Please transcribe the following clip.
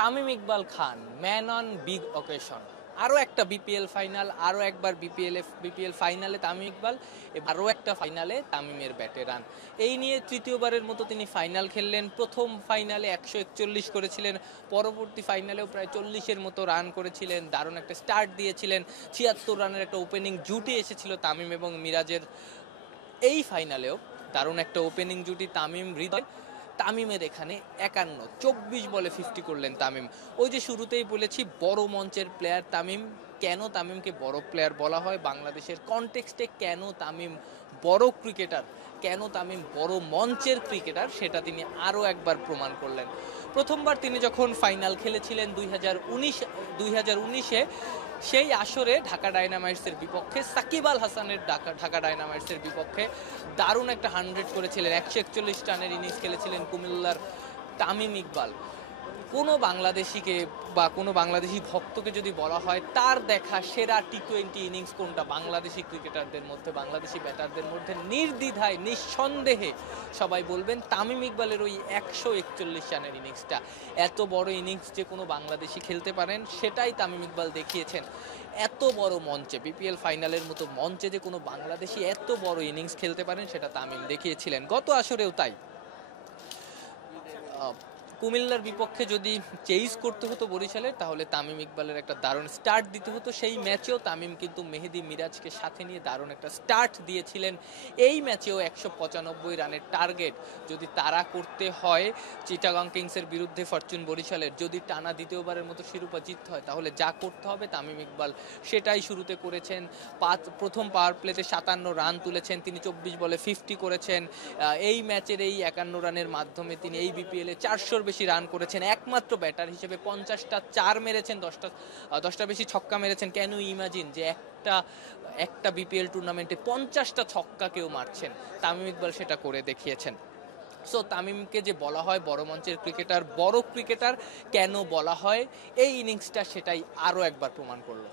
Tamim Iqbal Khan man on big occasion. আরও একটা BPL final, আরও একবার বিপিএল ফাইনালে তামিম ইকবাল, আরও একটা ফাইনালে তামিমের ব্যাটে রান। এই নিয়ে তৃতীয়বারের মতো তিনি ফাইনাল খেললেন। প্রথম ফাইনালে 141 করেছিলেন, পরবর্তী ফাইনালেও প্রায় 40-এর মতো রান করেছিলেন, দারুণ একটা স্টার্ট দিয়েছিলেন। 76 রানের একটা ওপেনিং জুটি এসেছিল তামিম এবং মিরাজের। এই ফাইনালেও দারুণ একটা ওপেনিং জুটি তামিম হৃদয়। তামিমের এখানে 54, 24 বলে 50 করলেন তামিম। ওই যে শুরুতেই বলেছি বড় মঞ্চের প্লেয়ার তামিম। কেন তামিমকে বড় প্লেয়ার বলা হয় বাংলাদেশের কনটেক্সটে, কেন তামিম বড় ক্রিকেটার, কেন তামিম বড় মঞ্চের ক্রিকেটার, সেটা তিনি আরও একবার প্রমাণ করলেন। প্রথমবার তিনি যখন ফাইনাল খেলেছিলেন 2019-এ, সেই আসরে ঢাকা ডায়নামাইটসের বিপক্ষে, সাকিব আল হাসানের ঢাকা ডায়নামাইটসের বিপক্ষে দারুণ একটা 100 করেছিলেন। 141 রানের ইনিংস খেলেছিলেন কুমিল্লার তামিম ইকবাল। কোনো বাংলাদেশিকে বা কোনো বাংলাদেশি ভক্তকে যদি বলা হয় তার দেখা সেরা টি-20 ইনিংস কোনটা বাংলাদেশি ক্রিকেটারদের মধ্যে, বাংলাদেশি ব্যাটারদের মধ্যে, নির্দ্বিধায় নিঃসন্দেহে সবাই বলবেন তামিম ইকবালের ওই 141 রানের ইনিংসটা। এত বড় ইনিংস যে কোনো বাংলাদেশি খেলতে পারেন সেটাই তামিম ইকবাল দেখিয়েছেন। এত বড় মঞ্চে, বিপিএল ফাইনালের মতো মঞ্চে যে কোনো বাংলাদেশি এত বড় ইনিংস খেলতে পারেন সেটা তামিম দেখিয়েছিলেন। গত আসরেও তাই। কুমিল্লার বিপক্ষে যদি চেইজ করতে হতো বরিশালের, তাহলে তামিম ইকবালের একটা দারুণ স্টার্ট দিতে হতো। সেই ম্যাচেও তামিম কিন্তু মেহেদী মিরাজকে সাথে নিয়ে দারুণ একটা স্টার্ট দিয়েছিলেন। এই ম্যাচেও 195 রানের টার্গেট যদি তারা করতে হয় চিটাগং কিংসের বিরুদ্ধে ফরচুন বরিশালের, যদি টানা দ্বিতীয়বারের মতো শিরোপা জিততে হয়, তাহলে যা করতে হবে তামিম ইকবাল সেটাই শুরুতে করেছেন। প্রথম পাওয়ার প্লেতে 57 রান তুলেছেন তিনি, 24 বলে 50 করেছেন। এই ম্যাচের এই 51 রানের মাধ্যমে তিনি এই বিপিএলে 400-র বেশি রান করেছেন। একমাত্র ব্যাটার হিসেবে 50টা 4 মেরেছেন, 10টা বেশি ছক্কা মেরেছেন। ক্যান ইউ ইমাজিন যে একটা বিপিএল টুর্নামেন্টে 50টা ছক্কা কেউ মারছেন? তামিম ইকবাল সেটা করে দেখিয়েছেন। সো তামিমকে যে বলা হয় বড় মঞ্চের ক্রিকেটার, বড় ক্রিকেটার কেন বলা হয়, এই ইনিংসটা সেটাই আরও একবার প্রমাণ করলো।